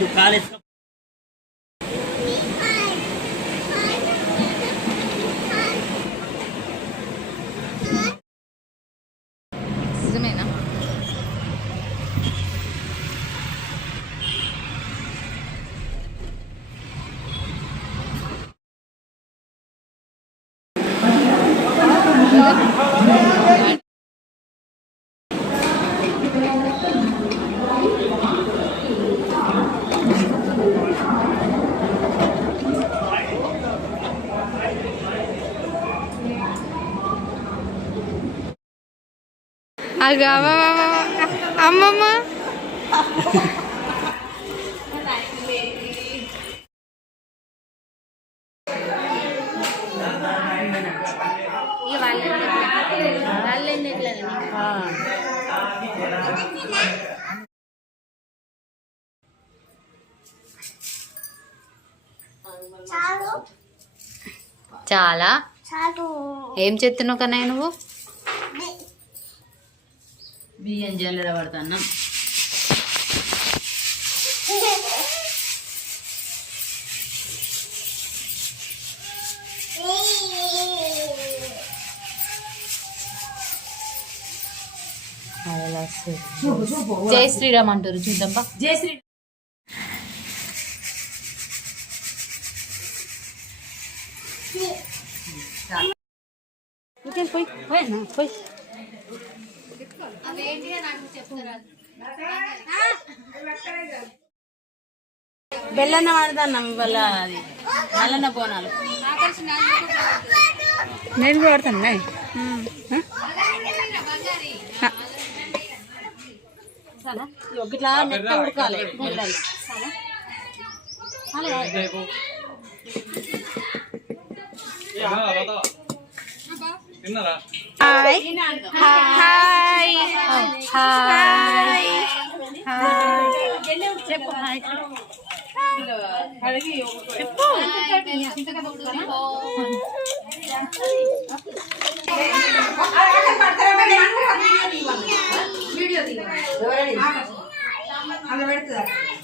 ముట్ట కాలేజ్ నిజమేనా? అగ అమ్మమ్మ. చాలు. ఏం చెప్తున్నావు కన్నా నువ్వు? బియ్యం జల్లెడ పడుతున్నాం. జై శ్రీరామ్ అంటారు చూద్దాం బా జై శ్రీ పోయి? పోయినా పోయి. బెల్లన్న వాడదాన్నాం ఇవాళ అది. నల్లన్న బోనాలు. నేను కూడా పడతాను నాయ్. ఇట్లా మెత్త ఉడకాలి. హాయ్. హాయ్. హాయ్. చెప్పు. హాయ్. నువ్వు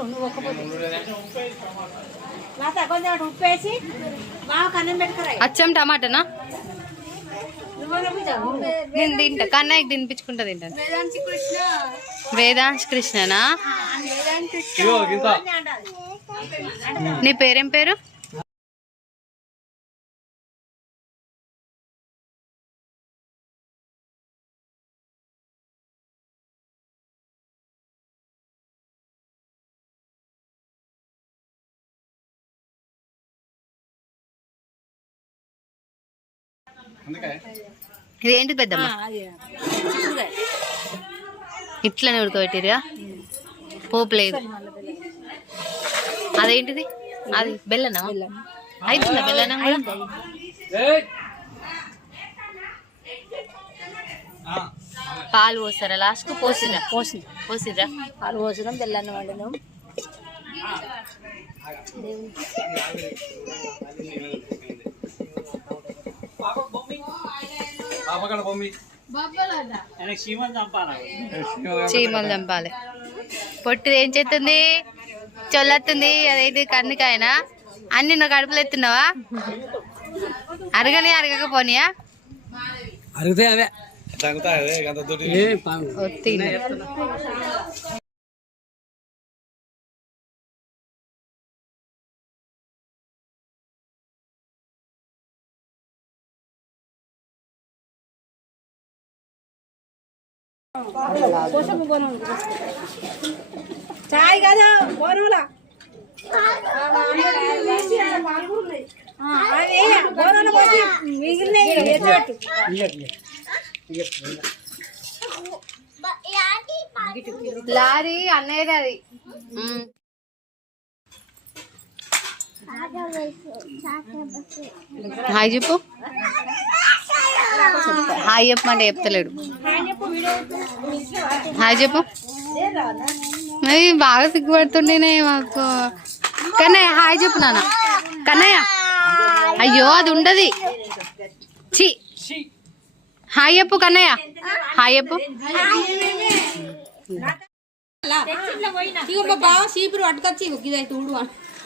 ఆగు, ఈయన ఉండు నువ్వు ఒక్కపోతే లత కొంచెం అటు ఉప్పు వేసి బాగా కన్నం పెట్టుకురా అచ్చం టమాటానా? నేను తింటా. కన్నయ్యకి తినిపించుకుంటా తింటాను వేదాంశ్ కృష్ణనా? నీ పేరేం పేరు? ఇది ఏంటి పెద్దమ్మ? ఇట్లనే ఉడకబెట్టిరుగా పోపు లేదు. అదేంటిది? అది బెల్లనా? అయితుందా బెల్లనం పాలు పోస్తారా? లాస్ట్ పోసిరా? పోసి పోసిరా పాలు పోసినాం బెల్లాన్ని వండినాం. చంపాలి చీమలు చంపాలి పొట్టిది ఏం చేస్తుంది? చొల్లెత్తుంది. అదేంటి కందికాయనా? అన్ని నువ్వు కడుపులో ఎత్తున్నావా? అరగని అరగకపోనియా అరుగుతాయి అవే. చాయ్ కదా బోనంలా బోనంలో పోసి లారీ అన్నయ్యది అది. హాయ్ చెప్పు. హాయ్ చెప్పమంటే చెప్తలేడు. హాయ్ చెప్పు. అయ్యి బాగా సిగ్గుపడుతుండేనే మాకు. కన్నయ్య హాయ్ చెప్పు నాన్న. కన్నయ్య. అయ్యో అది ఉండదు. చి హాయ్ చెప్పు కన్నయ్య. హాయ్ చెప్పు. బాగా సీపురు బావ చీపురు పట్టుకొచ్చి ఇదైతే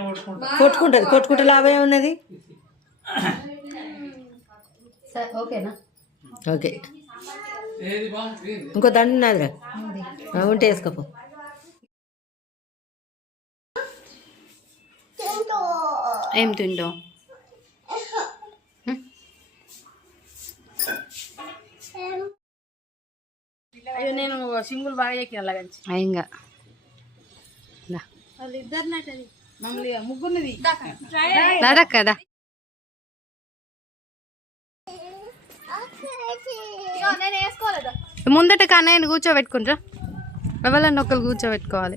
కొట్టుకుంటా కొట్టుకుంటది కొట్టుకుంటే లాభం ఏమున్నది? ఓకేనా? ఓకే. ఇంకో దండ ఉన్నదిరా ఉంటే వేసుకోపో. ఏం తింటావు? అయ్యో నేను సింగుల్ బాగా ఎక్కిన అలాగంచి అయింగా వాళ్ళు ఇద్దరు నాటది మమ్మల్ని ముగ్గురిది దాదా కదా ముందట కన్నయ్యని కూర్చోబెట్టుకుంటా ఎవరన్నా ఒకరు కూర్చోబెట్టుకోవాలి.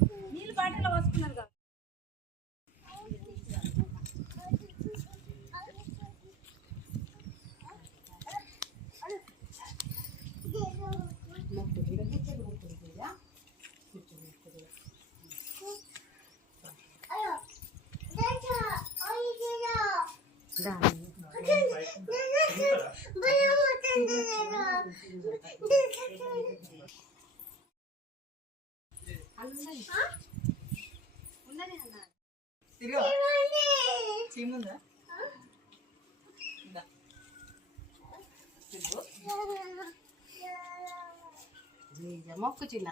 మొక్కు చిన్న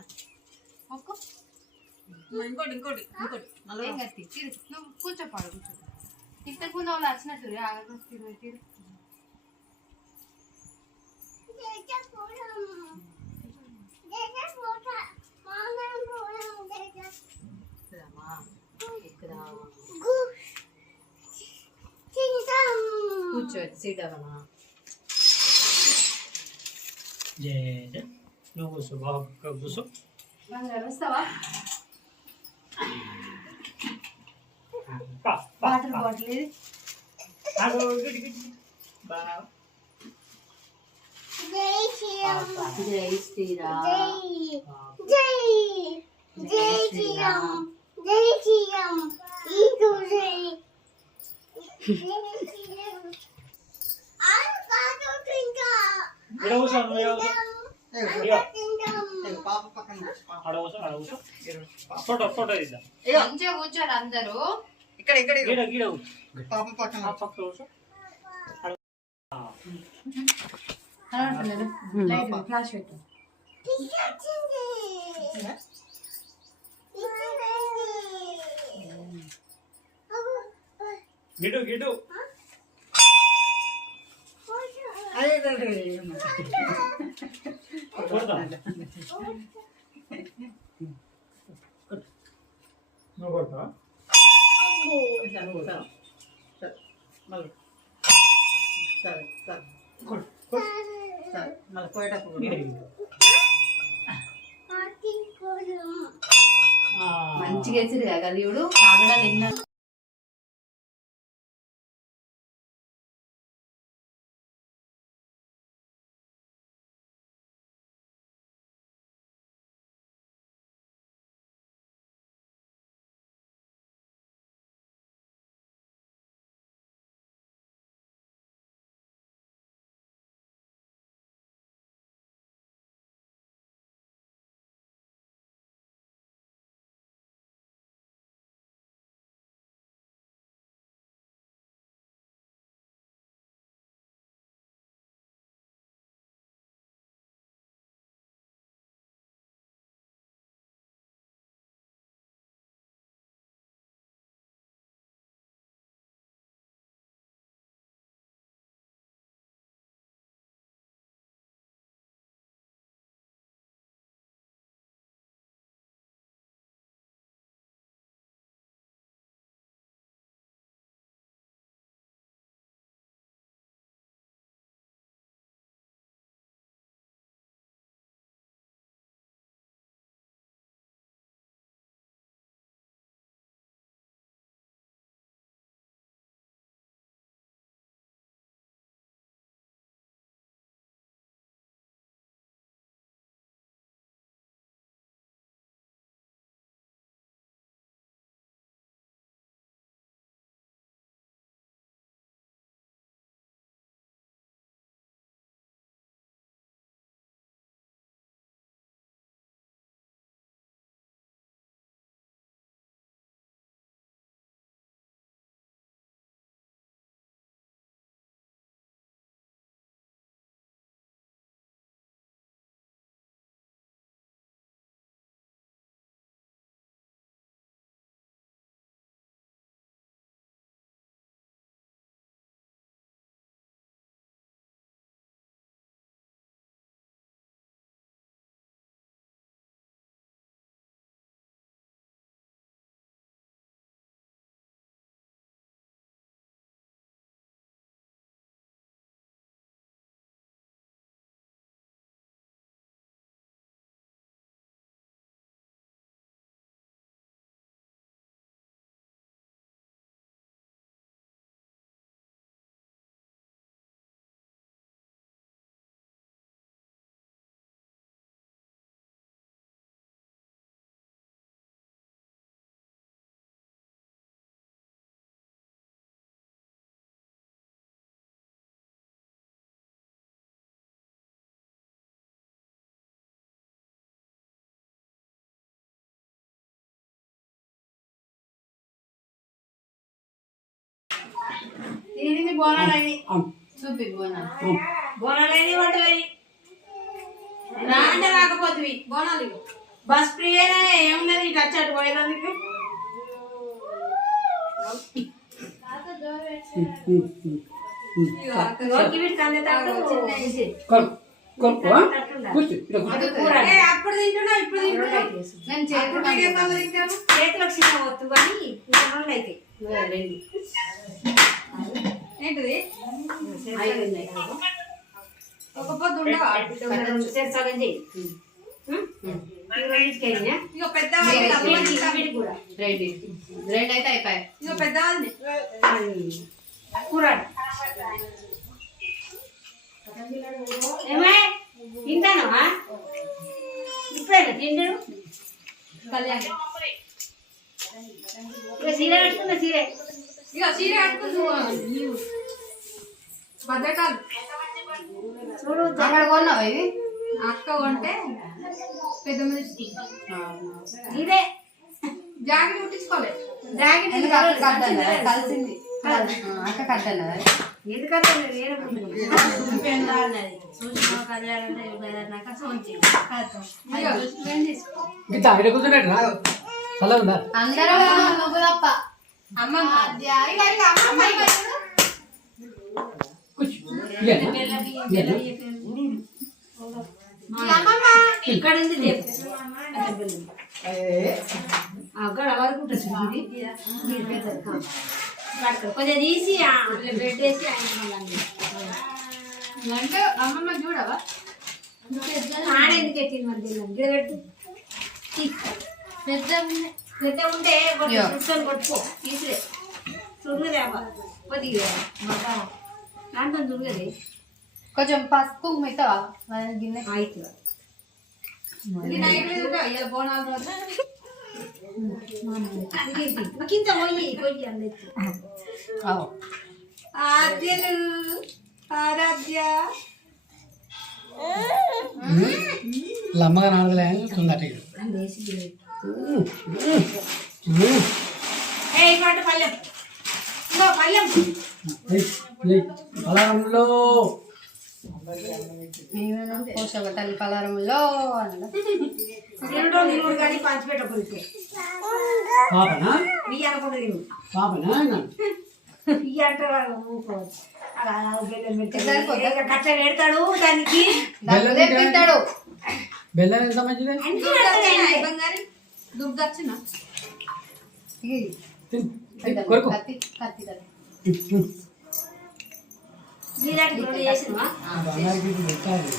మొక్కు ఇంకోటి ఇంకోటి ఇంకోటి నువ్వు కూర్చోపాడు కూర్చో ఇంతకుముందు వాళ్ళు వచ్చినట్టు ఆగదు తిరు కూర్చో సీడవనా జయ నువ్వు కూర్చో బాబు కూర్చో వస్తావా వాటర్. బాటిల్ ఇది. జై శ్రీరామ్. ఈడ కూర్చో. ఇగో. ఆడ కూర్చో, ఆడ కూర్చో. ఫోటో ఫోటో తీద్దాం మంచిగా కూర్చోరు అందరూ గీడ గీడ కూర్చో. ఆ పక్క కూర్చో. ఫ్లాష్ పెట్టు గిడు గిడు కొడతా. నువ్వు కొడు. ఈడ. ఆ. మంచిగా వేసిరు కదా దేవుడు కాగడాలు ఎన్నో ఇది బోనాలని చూపి బోనా బోనాలని వంటలని రా అంటే రాకపోతుంది బోనాలు. బస్ ఫ్రీయేనా ఏమున్నది ఇటు వచ్చాడు పోయేదానికి? అప్పుడు తింటున్నా ఇప్పుడు తింటున్నా. చేతిలోకి చిన్న వద్దు కానీ రెండు అయితే. ఏంటిది? ఒక పొద్దు ఉండవా? ఇక పెద్ద రెడీ రెండు అయితే అయిపోయాయి. ఇక పెద్ద కూరాడు ఏమే తింటానమ్మా ఇప్పుడైనా తిండు? కళ్యాణి. ఇక సీర కట్టుకున్న సీరే? ఇక చీర కట్టుకుని భద్రకాలు చూడు అక్కడ కొన్నావు ఇవి? అక్క కొంటే పెద్ద మంది ఇదే. జాకెట్ కుట్టించుకోలేదు జాకెట్ కలిసింది. అక్క కట్టను ఎందుకంటే అందరూ తప్ప. ఇక్కడ ఉంది. అక్కడ. పట్టుకో. కొంచెం తీసి బ్రెడ్ వేసి ఆయన అంటే అమ్మమ్మ చూడవా? ఆడ ఎందుకు ఎత్తింది దీన్ని? గిడ పెట్టు. పెద్ద పెద్ద ఉంటే. కూర్చొని కొట్టుకో తీసిరే. తురుగదే కొద్దిగా దాంట్లో తురుగదే కొంచెం పసుపు మిగతావా గిన్నె. రోజు ఇంత పోయి పోయి అందెత్తు ఆద్యలు. ఆరాధ్య. లమ్మగా నాడదలే చూస్తుందట పలారంలో. పోషక తల్లి పలారంలో పాపనా? పాపనా పెడతాడు దానికి బెల్లం ఎంత మంచిది? కొరకు. కత్తి కత్తి కత్తి నీలాంటి రెండు చేసినవా బంగారు గిన్నె పెట్టాలి.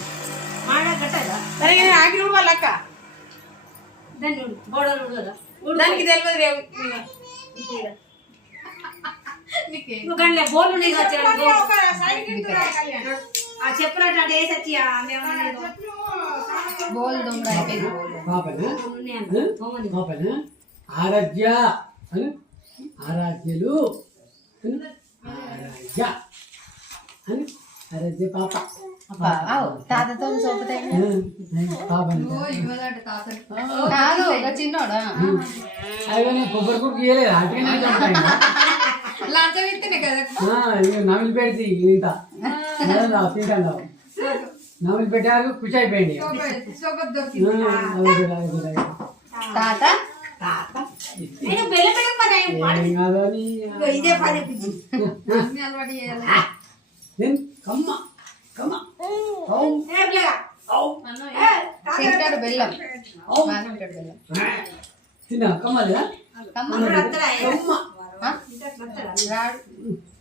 మాట కట్టదా సరే నేను ఆగి వాళ్ళ అక్క. దాన్ని గోడలు కదా దానికి తెలియదు నువ్వు కానీ ఆ చెప్పులట అటు వేసి వచ్చి ఆ మేమన్నా బోల్ దొంగ అయిపోయింది. పాపనా ఉన్నాయన్న బొమ్మని. పాపనా ఆరాధ్య. ఆరాధ్యలు. ఆరాధ్య. అను ఆరాధ్య పాప. తాతతో చిన్నోడా? కొబ్బరి ఇక నమిలి పెడితే ఇంత నమిలి పెట్టారు ఖుషి అయిపోయింది. తాత? ఇదే పని పిచ్చి. నేను కమ్మ కమ్మ. తింటాడు బెల్లం. బెల్లం. తిన్నా? కమ్మ.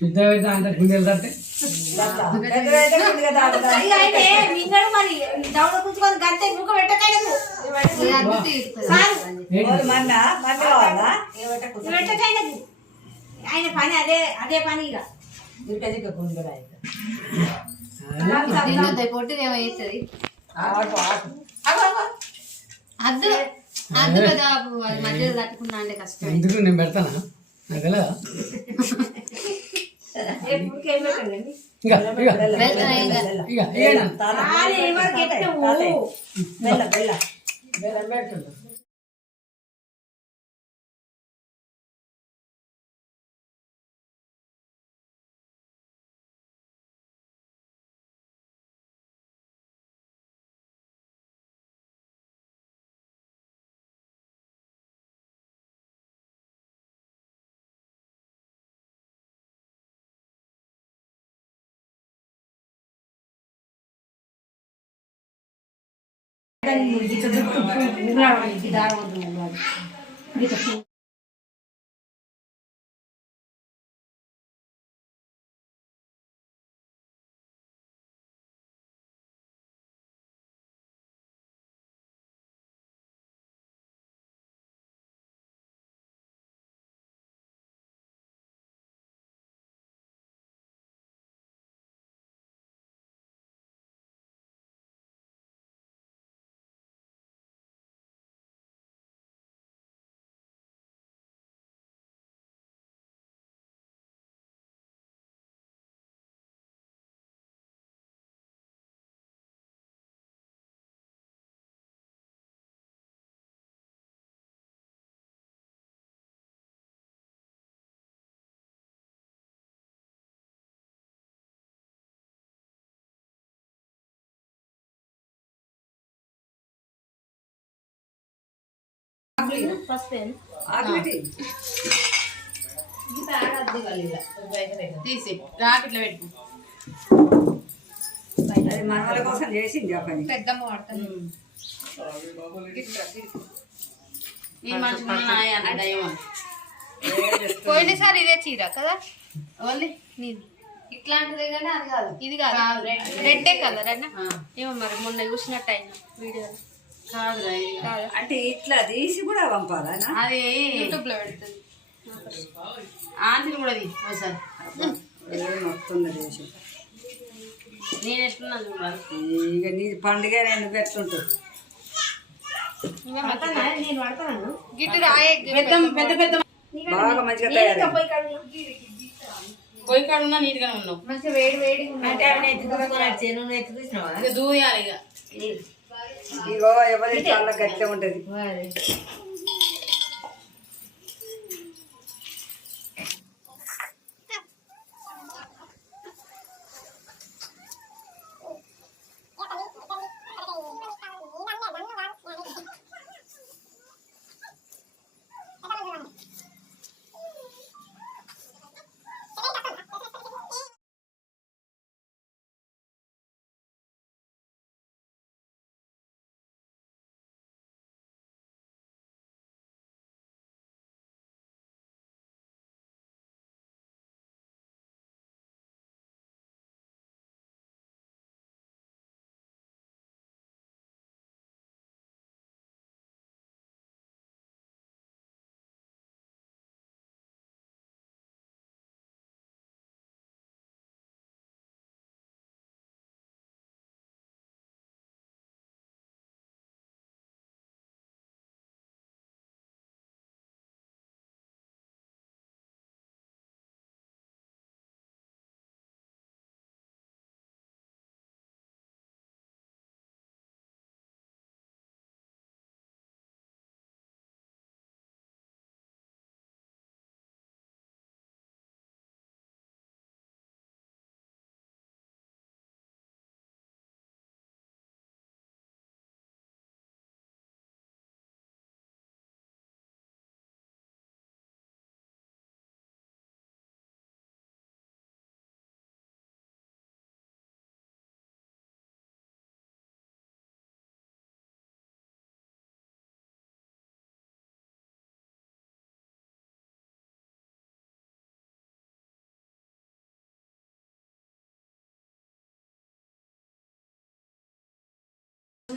పెద్ద అంత గుండెలు తట్టే ఆయన పని అదే అదే పని ఇక. ఆటు అద్దు అద్దు కదా మధ్యలో తట్టుకున్నా అంటే కష్టం ఎందుకు నేను పెడతానా? నాకు తెలియదా ఎప్పుడు ఏం పెట్టండి ఇక ఇక ఇంకా मुलगीचं दूध उघडावं दार वरून उघडावं తీసి రాకెట్లో పెట్టుకో. అది మనవల కోసం చేసింది ఆ పని. దయ్యం పోయినసారి ఇదే చీర కదా? ఓన్లీ? నీది. ఇట్లాంటిదే కానీ అది కాదు. ఇది కాదు. రెడ్డే కలర్ అన్న ఏమో మరి మొన్న చూసినట్టు అయినా వీడియోలో. కాదు. అంటే ఇట్లా తీసి కూడా పంపాలా అది. యూట్యూబ్లో పెడుతుంది కూడా ఒకసారి నేను ఎట్లున్నా చూడాలి. ఇక నీ పండుగ ఎందుకు ఎట్లుంటుంది గిట్టు రాయే పెద్ద పెద్ద పెద్ద బాగా మంచిగా తయారు పొయ్యి కాడ ఉన్నా నీట్గానే ఉన్నావు. మంచిగా వేడి వేడి ఇక దూయాలి ఇక. ఇగో ఎవరి చాలా గట్టిగా ఉంటది.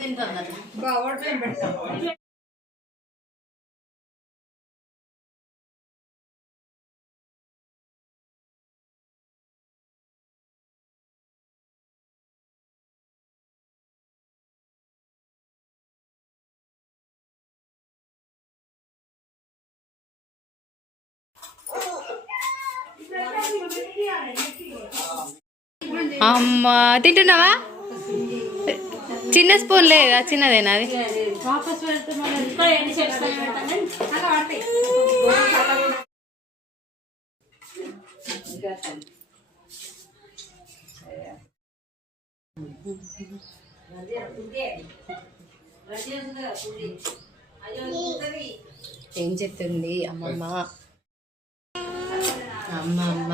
తింటుంది అమ్మా తింటున్నావా? చిన్న స్పూన్ లేదా చిన్నదేనా అది? ఏం చెప్తుంది అమ్మమ్మ అమ్మమ్మ? అమ్మమ్మ.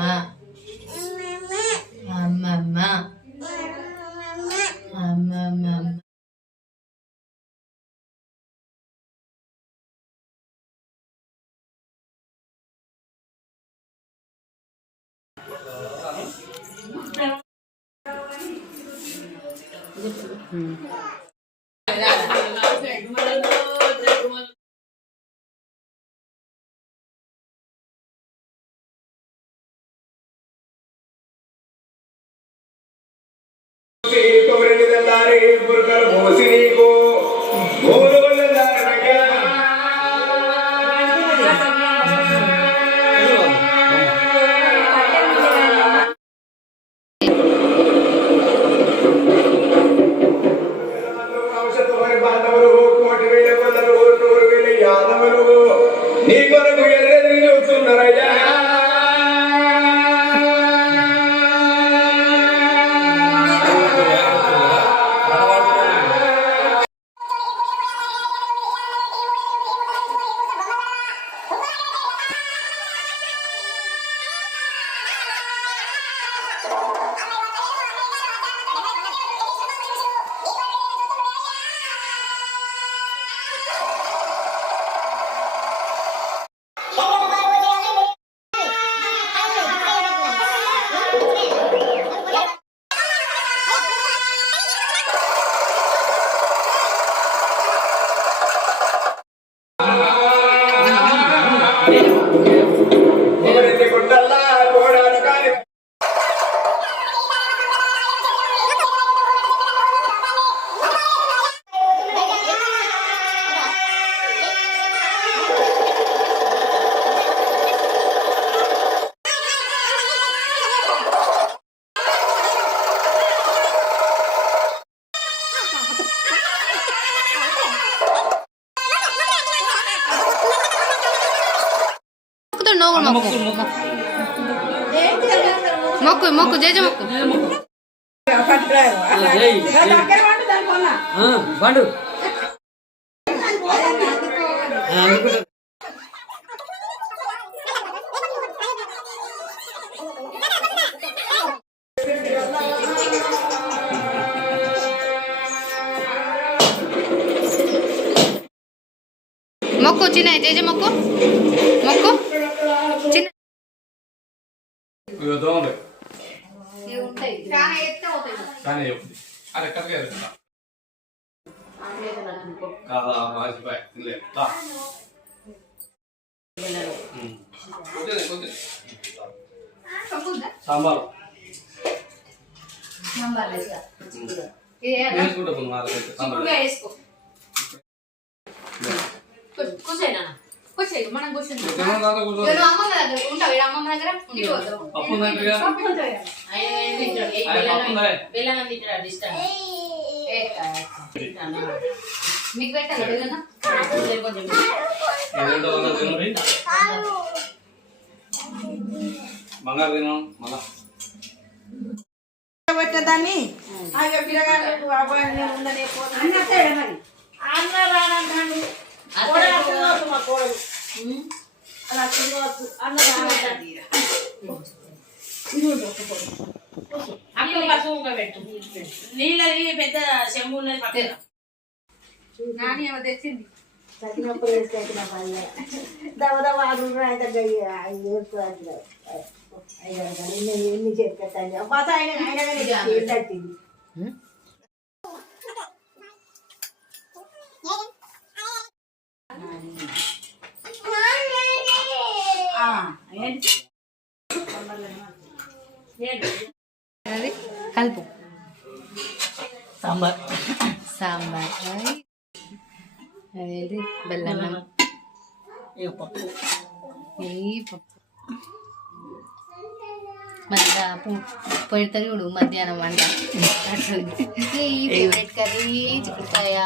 నీ మొక్కు మొక్కు. మొక్కు జేజ మొక్కు. పండు కానీ కరెక్ట్గా ఎరుగుతా. కాదా మాసిపోయి తినలే దా. ఉమ్. కొద్దిగా, కొద్దిగా. సాంబార్ వేసుకుంటా సాంబార్ వేసుకో కూర్చోయి కూర్చోయి మనం కూర్చుందాం. జనం దాకా కూర్చో. నువ్వు అమ్మమ్మ దగ్గర ఉంటావు ఈడ అమ్మమ్మ దగ్గర ఉండు. పప్పు ఉందంటగా? ఆయన ఏం తింటాడు? ఏ ఆయన పప్పు ఉందా? బెల్లం తింటాడు ఇష్టం మీకు పెట్టాలి వెళ్ళనా. బంగారు తినం మళ్ళా. పెట్టదాన్ని అయ్యో పిల్లగాళ్ళకు అబ్బాయి ఉందనే పోతాను అన్న రానంటాడు కోడలు అర్థం మా కోడలు అలా అర్థం కావచ్చు అన్న రానంటాడు నీళ్ళది పెద్ద చెంబు ఉన్నది పక్కన నాని ఏమో తెచ్చింది చదివినప్పుడు వేసుకెళ్ళిన పల్లె దవ దవ ఆరు అయితే ఏడుపు ఎన్ని చెప్పేస్తాను బస్ ఆయన ఆయన ఏంటట్టింది అది కలుపు. సాంబార్. సాంబార్ అదేంటి? బెల్లం ఇక పప్పు. నెయ్యి పప్పు. మధ్య పెడతారు చూడు మధ్యాహ్నం వంట. ఈ ఫేవరెట్ కర్రీ చిక్కుడుకాయ.